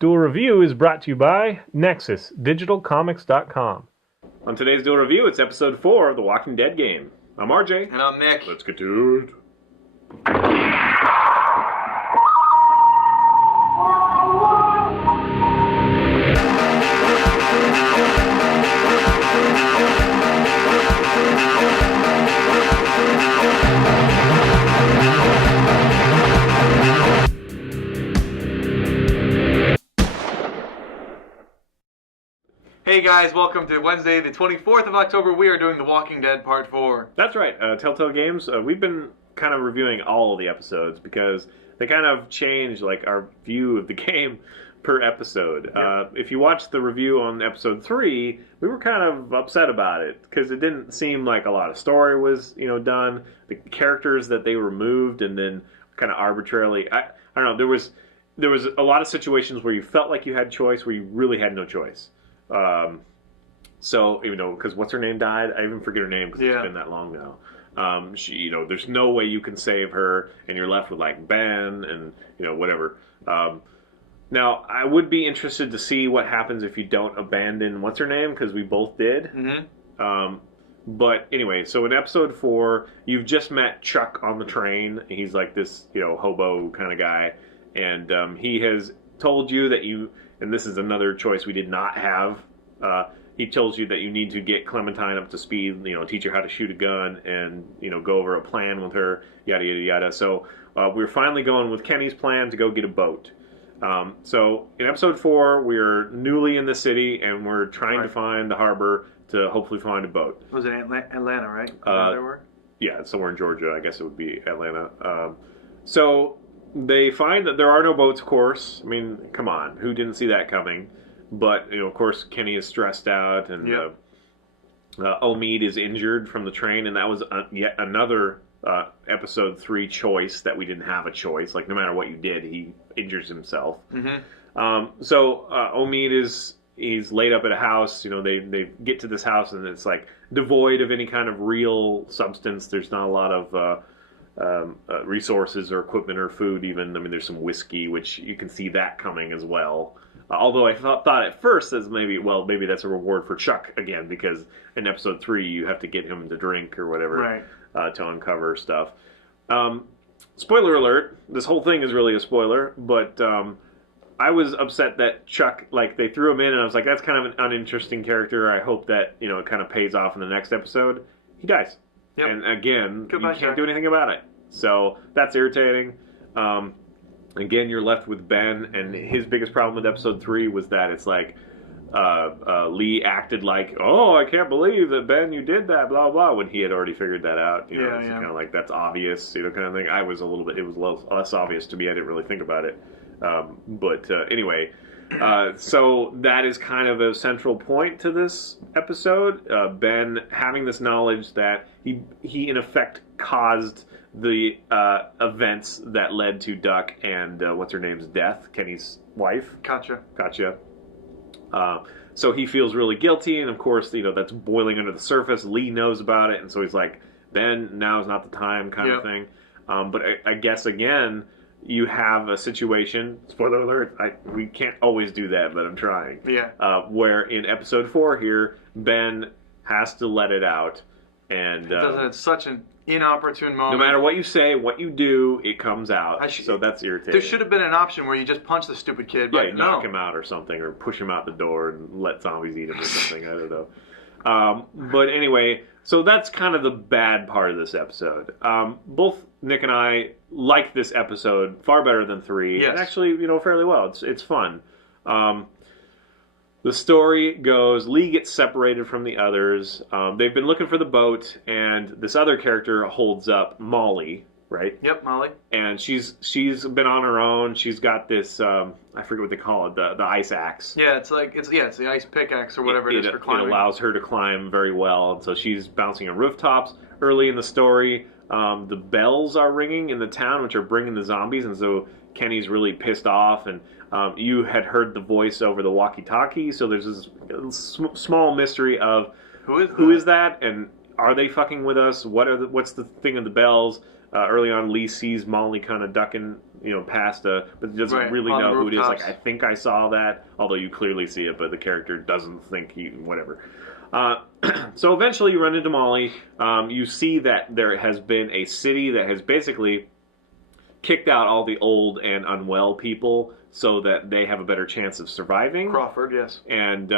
Duel Review is brought to you by NexusDigitalComics.com. On today's Duel Review, it's episode 4 of The Walking Dead game. I'm RJ. And I'm Nick. Let's get to it. Hey guys, welcome to Wednesday, the 24th of October. We are doing The Walking Dead Part 4. That's right. Telltale Games, we've been kind of reviewing all of the episodes because they kind of change like our view of the game per episode. Yep. If you watched the review on episode 3, we were kind of upset about it because it didn't seem like a lot of story was, done. The characters that they removed and then kind of arbitrarily, I don't know, there was a lot of situations where you felt like you had choice where you really had no choice. So, because what's her name died? I even forget her name because it's been that long now. She, there's no way you can save her, and you're left with like Ben and whatever. Now, I would be interested to see what happens if you don't abandon what's her name because we both did. Mm-hmm. But anyway, so in episode 4, you've just met Chuck on the train. He's like this, hobo kind of guy, and he has told you that and this is another choice we did not have. He tells you that you need to get Clementine up to speed, teach her how to shoot a gun and, go over a plan with her, yada, yada, yada. So we're finally going with Kenny's plan to go get a boat. So in episode 4, we're newly in the city and we're trying to find the harbor to hopefully find a boat. Was it Atlanta, right? Yeah, somewhere in Georgia. I guess it would be Atlanta. So they find that there are no boats, of course. I mean, come on. Who didn't see that coming? But, of course, Kenny is stressed out, and Omid is injured from the train, and that was yet another episode 3 choice that we didn't have a choice. Like, no matter what you did, he injures himself. Mm-hmm. So Omid he's laid up at a house. They get to this house, and it's, like, devoid of any kind of real substance. There's not a lot of resources or equipment or food, even. I mean, there's some whiskey, which you can see that coming as well. Although I thought at first as maybe that's a reward for Chuck again, because in episode 3 you have to get him to drink or whatever to uncover stuff. Spoiler alert, this whole thing is really a spoiler, but I was upset that Chuck, like, they threw him in and I was like, that's kind of an uninteresting character. I hope that, it kind of pays off in the next episode. He dies. Yep. And again, Goodbye, you can't do anything about it. So that's irritating. Again, you're left with Ben, and his biggest problem with episode 3 was that it's like Lee acted like, oh, I can't believe that, Ben, you did that, blah, blah, when he had already figured that out. It's kind of like, that's obvious, kind of thing. It was less obvious to me. I didn't really think about it. But anyway, so that is kind of a central point to this episode. Ben having this knowledge that he in effect caused the events that led to Duck and what's her name's death, Kenny's wife. Gotcha. So he feels really guilty, and of course, that's boiling under the surface. Lee knows about it, and so he's like, Ben, now is not the time, kind of thing. But I guess again, you have a situation. Spoiler alert! We can't always do that, but I'm trying. Yeah. Where in episode 4 here, Ben has to let it out, and it does it at such an inopportune moment. No matter what you say, what you do, it comes out. So that's irritating. There should have been an option where you just punch the stupid kid, but knock him out or something, or push him out the door and let zombies eat him or something. I don't know. But anyway, so that's kind of the bad part of this episode. Both Nick and I like this episode far better than 3. Yes. And actually, fairly well. It's fun. The story goes, Lee gets separated from the others. They've been looking for the boat, and this other character holds up Molly, right? Yep, Molly. And she's been on her own. She's got this, I forget what they call it, the ice axe. Yeah, it's the ice pickaxe or whatever it is for climbing. It allows her to climb very well, and so she's bouncing on rooftops. Early in the story, the bells are ringing in the town, which are bringing the zombies, and so Kenny's really pissed off, and you had heard the voice over the walkie-talkie, so there's this small mystery of who is that, and are they fucking with us? What's the thing of the bells? early on, Lee sees Molly kind of ducking, past, but doesn't Right, really on the know who it is. rooftops. Like, I think I saw that, although you clearly see it, but the character doesn't think whatever. So eventually you run into Molly. You see that there has been a city that has basically kicked out all the old and unwell people so that they have a better chance of surviving. Crawford, yes. And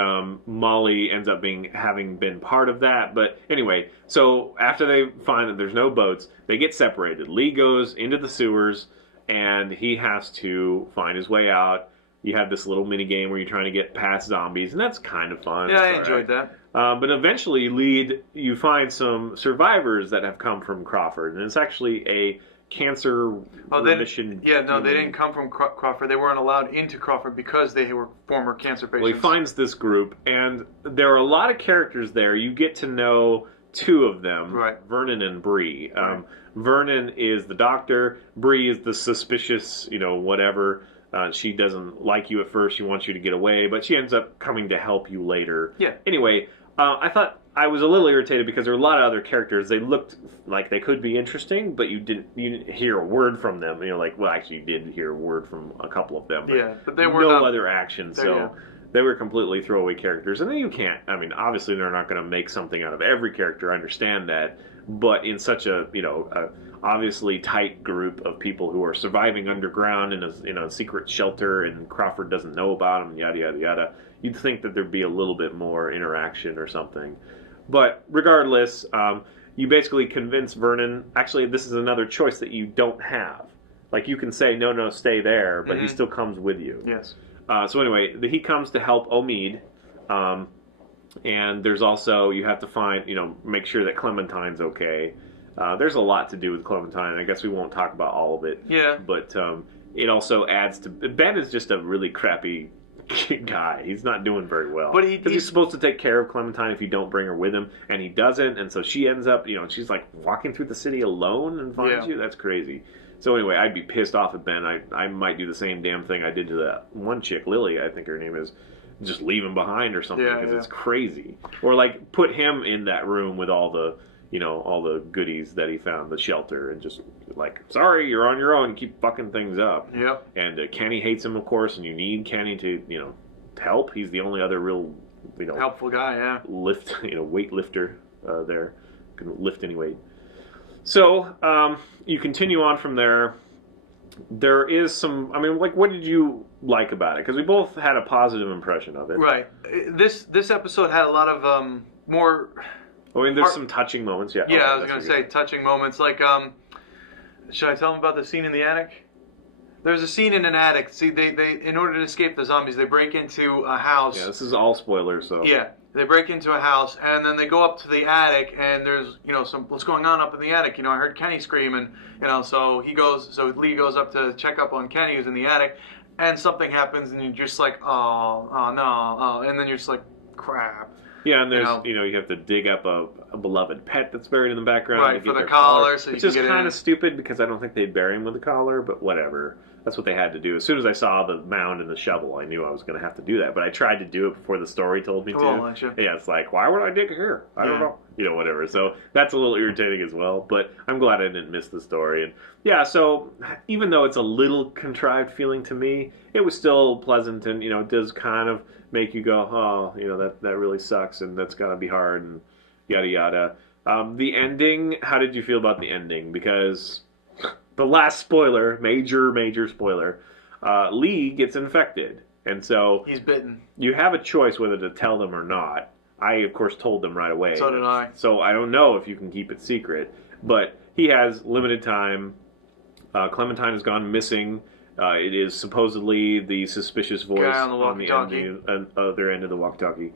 Molly ends up having been part of that. But anyway, so after they find that there's no boats, they get separated. Lee goes into the sewers, and he has to find his way out. You have this little mini game where you're trying to get past zombies, and that's kind of fun. Yeah, I enjoyed that. But eventually, you find some survivors that have come from Crawford, and it's actually a cancer remission. They didn't come from Crawford. They weren't allowed into Crawford because they were former cancer patients. Well, he finds this group, and there are a lot of characters there. You get to know two of them, right. Vernon and Bree. Vernon is the doctor. Bree is the suspicious, whatever. She doesn't like you at first. She wants you to get away, but she ends up coming to help you later. Yeah. Anyway, I thought I was a little irritated because there were a lot of other characters. They looked like they could be interesting, but you didn't hear a word from them. Actually, you did hear a word from a couple of them. But they were no other action. So they were completely throwaway characters. And then you can't. I mean, obviously they're not going to make something out of every character. I understand that, but in such a obviously tight group of people who are surviving underground in a secret shelter, and Crawford doesn't know about them, yada yada yada. You'd think that there'd be a little bit more interaction or something. But regardless, you basically convince Vernon. Actually, this is another choice that you don't have. Like, you can say, no, stay there, but he still comes with you. Yes. So anyway, he comes to help Omid. And there's also, you have to find, make sure that Clementine's okay. There's a lot to do with Clementine. I guess we won't talk about all of it. Yeah. But it also adds to... Ben is just a really crappy guy. He's not doing very well. But he's supposed to take care of Clementine if you don't bring her with him, and he doesn't, and so she ends up, she's like walking through the city alone and finds you. That's crazy. So anyway, I'd be pissed off at Ben. I might do the same damn thing I did to that one chick, Lily, I think her name is. Just leave him behind or something, because it's crazy. Or like put him in that room with all the all the goodies that he found, the shelter, and just like, sorry, you're on your own, keep fucking things up. Yep. And Kenny hates him, of course, and you need Kenny to help. He's the only other real helpful guy. Yeah. Weightlifter there, can lift any weight. So you continue on from there. There is some. I mean, like, what did you like about it? Because we both had a positive impression of it. Right. This episode had a lot of more. I mean, there's some touching moments. Yeah. Yeah, okay, I was going to say touching moments. Like, should I tell them about the scene in the attic? There's a scene in an attic. See, they in order to escape the zombies, they break into a house. Yeah, this is all spoilers. So. Yeah. They break into a house, and then they go up to the attic, and there's, what's going on up in the attic. I heard Kenny screaming, so Lee goes up to check up on Kenny, who's in the attic, and something happens, and you're just like, oh no, and then you're just like, crap. Yeah, and there's, you have to dig up a beloved pet that's buried in the background. Right, for the collar, so you which can is get kind in. of stupid, because I don't think they'd bury him with a collar, but whatever. That's what they had to do. As soon as I saw the mound and the shovel, I knew I was going to have to do that. But I tried to do it before the story told me to. Aren't you? Yeah, it's like, why would I dig here? I don't know. Whatever. So that's a little irritating as well. But I'm glad I didn't miss the story. And yeah, so even though it's a little contrived feeling to me, it was still pleasant, and it does kind of make you go, oh, that really sucks, and that's got to be hard, and yada yada. The ending. How did you feel about the ending? Because the last spoiler, major spoiler, Lee gets infected, and so he's bitten. You have a choice whether to tell them or not. I, of course, told them right away. So did I. So I don't know if you can keep it secret, but he has limited time. Clementine has gone missing. It is supposedly the suspicious voice on the other end of the walkie-talkie.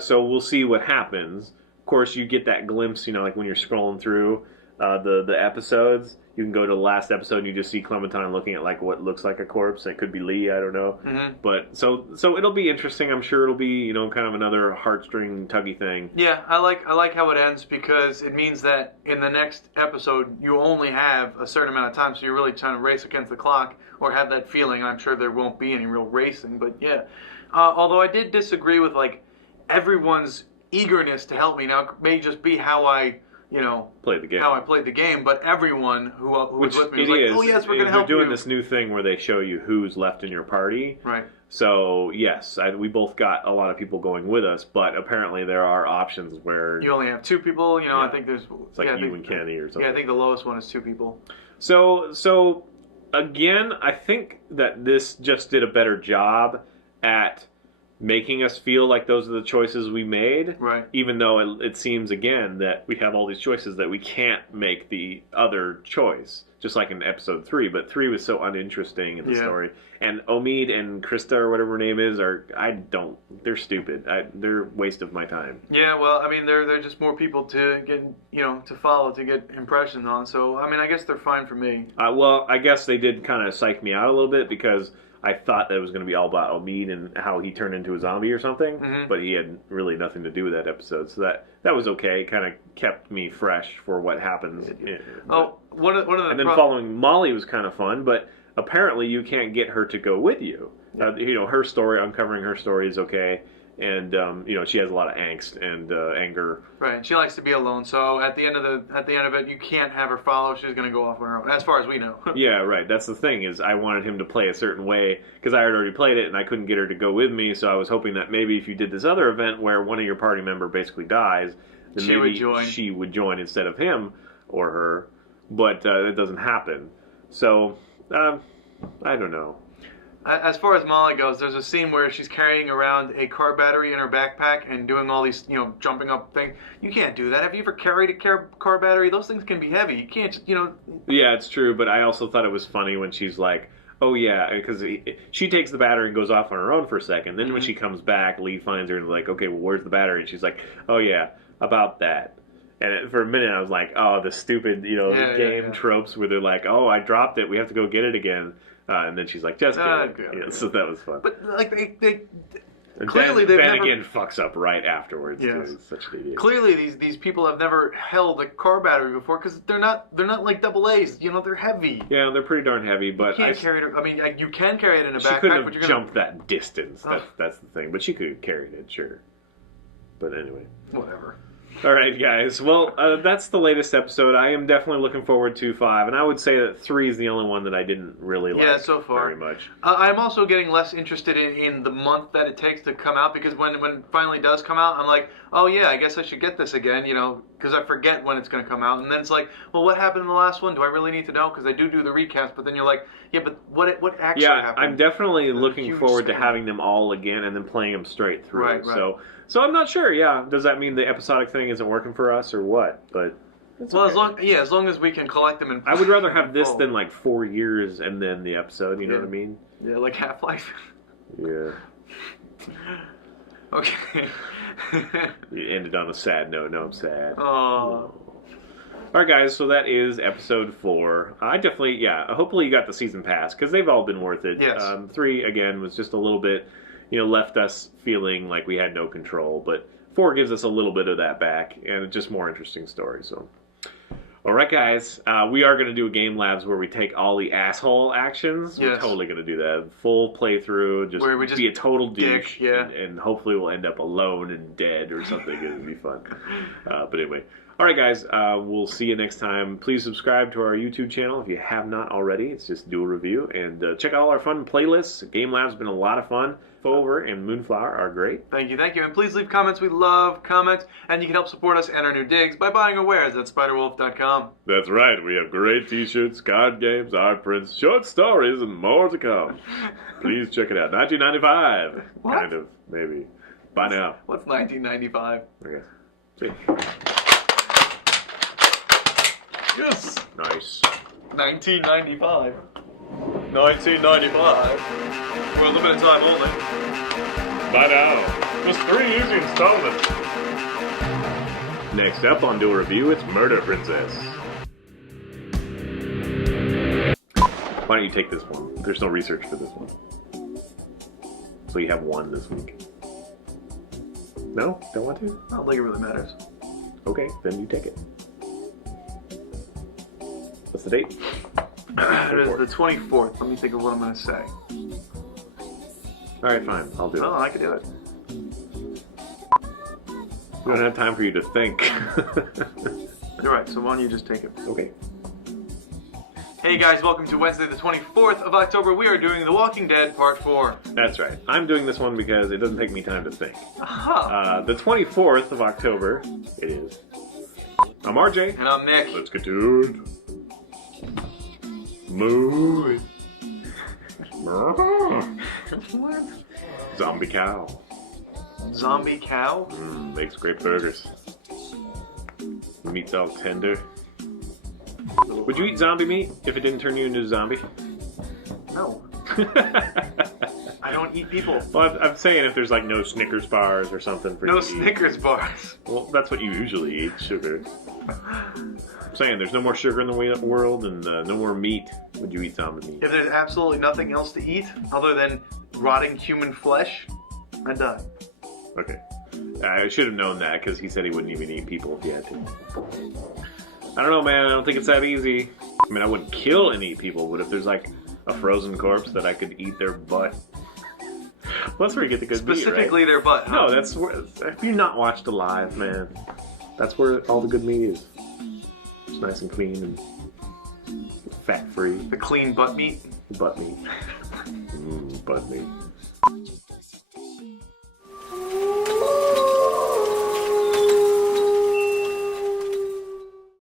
So we'll see what happens. Of course, you get that glimpse, like when you're scrolling through the episodes. You can go to the last episode and you just see Clementine looking at like what looks like a corpse. It could be Lee, I don't know. Mm-hmm. But so it'll be interesting. I'm sure it'll be kind of another heartstring tuggy thing. Yeah, I like how it ends, because it means that in the next episode you only have a certain amount of time, so you're really trying to race against the clock, or have that feeling. I'm sure there won't be any real racing, but yeah. Although I did disagree with like everyone's eagerness to help me. Now it may just be how I played the game. How I played the game, but everyone who was with me was like, "Oh yes, we're going to help you." They're doing this new thing where they show you who's left in your party. Right. So yes, we both got a lot of people going with us, but apparently there are options where you only have 2 people. Yeah. I think there's it's like you and Kenny or something. Yeah, I think the lowest one is 2 people. So again, I think that this just did a better job at making us feel like those are the choices we made. Right. Even though it seems, again, that we have all these choices that we can't make the other choice, just like in episode 3. But 3 was so uninteresting in the story. And Omid and Krista, or whatever her name is, they're stupid. They're a waste of my time. Yeah, well, I mean, they're just more people to get, to follow, to get impressions on. So, I mean, I guess they're fine for me. Well, I guess they did kind of psych me out a little bit because I thought that it was going to be all about Omid and how he turned into a zombie or something, but he had really nothing to do with that episode. So that was okay. It kind of kept me fresh for what happens. One of the and then following Molly was kind of fun, but apparently you can't get her to go with you. Her story, uncovering her story is okay. And she has a lot of angst and anger. Right, she likes to be alone. So at the end of it, you can't have her follow. She's going to go off on her own, as far as we know. Yeah, right. That's the thing is, I wanted him to play a certain way because I had already played it, and I couldn't get her to go with me. So I was hoping that maybe if you did this other event where one of your party member basically dies, then she would join instead of him or her. But that doesn't happen. So I don't know. As far as Molly goes, there's a scene where she's carrying around a car battery in her backpack and doing all these, jumping up things. You can't do that. Have you ever carried a car battery? Those things can be heavy. You can't, Yeah, it's true, but I also thought it was funny when she's like, oh yeah, because she takes the battery and goes off on her own for a second. Then when she comes back, Lee finds her and is like, okay, well, where's the battery? And she's like, oh yeah, about that. And for a minute, I was like, oh, the stupid, game tropes where they're like, oh, I dropped it. We have to go get it again. And then she's like, just kidding. Yeah, so that was fun. But, like, they clearly they've Ben never... again fucks up right afterwards. Yes. Too. He's such an idiot. Clearly, these people have never held a car battery before because they're not like AA's. They're heavy. Yeah, they're pretty darn heavy. But you can't carry it. I mean, you can carry it in a backpack. She couldn't have but jumped that distance. That's the thing. But she could have carried it, sure. But anyway. Whatever. All right, guys. Well, that's the latest episode. I am definitely looking forward to 5, and I would say that 3 is the only one that I didn't really like so far. very much. I'm also getting less interested in the month that it takes to come out because when it finally does come out, I'm like, oh yeah, I guess I should get this again, because I forget when it's going to come out. And then it's like, well, what happened in the last one? Do I really need to know? Because I do the recast, but then you're like, yeah, but what actually happened? I'm definitely looking forward to having them all again and then playing them straight through. Right. So I'm not sure. Yeah, does that mean the episodic thing isn't working for us or what? But okay. as long as we can collect them. I would rather have this than like 4 years and then the episode. You know what I mean? Yeah, like Half-Life. Yeah. Okay. You ended on a sad note. No, I'm sad. Oh. All right, guys. So that is episode 4. I definitely, hopefully you got the season pass because they've all been worth it. Yes. 3 again was just a little bit. Left us feeling like we had no control. But 4 gives us a little bit of that back, and it's just more interesting story. So, all right, guys, we are going to do a game labs where we take all the asshole actions. We're totally going to do that. Full playthrough, just be a total douche, and hopefully we'll end up alone and dead or something. It'll be fun. But anyway. All right, guys, we'll see you next time. Please subscribe to our YouTube channel if you have not already. It's just Duel Review. And check out all our fun playlists. Game Lab's been a lot of fun. Fover and Moonflower are great. Thank you. And please leave comments. We love comments. And you can help support us and our new digs by buying our wares at spiderwolf.com. That's right. We have great t-shirts, card games, art prints, short stories, and more to come. Please check it out. 1995. What? Kind of, maybe. Bye now. What's 1995? Okay. See. Yes. Nice. 1995. 1995. For a limited time only. Buy now. Just 3 easy installments. Next up on Duel Review, it's Murder Princess. Why don't you take this one? There's no research for this one. So you have 1 this week. No? Don't want to? I don't think it really matters. Okay, then you take it. What's the date? It is the 24th. Let me think of what I'm going to say. Alright, fine. I'll do it. Oh, I can do it. We don't have time for you to think. You're right, so why don't you just take it? Okay. Hey guys, welcome to Wednesday the 24th of October. We are doing The Walking Dead Part 4. That's right. I'm doing this one because it doesn't take me time to think. Aha! The 24th of October, it is. I'm RJ. And I'm Nick. Let's get to it. Moo. What? Zombie cow. Zombie cow? Makes great burgers. Meat's all tender. Would you eat zombie meat if it didn't turn you into a zombie? No. I don't eat people. Well, I'm saying if there's like no Snickers bars or something for you No to eat. Snickers bars. Well, that's what you usually eat, sugar. I'm saying there's no more sugar in the world and no more meat. Would you eat zombie meat? If there's absolutely nothing else to eat other than rotting human flesh, I die. Okay. I should have known that because he said he wouldn't even eat people if he had to. I don't know, man. I don't think it's that easy. I mean, I wouldn't kill and eat people, but if there's like a frozen corpse that I could eat their butt. Well, that's where you get the good meat, Specifically right? their butt. Huh? No, that's where. If you've not watched Alive, man, that's where all the good meat is. It's nice and clean and fat-free. The clean butt meat. Butt meat. Butt meat.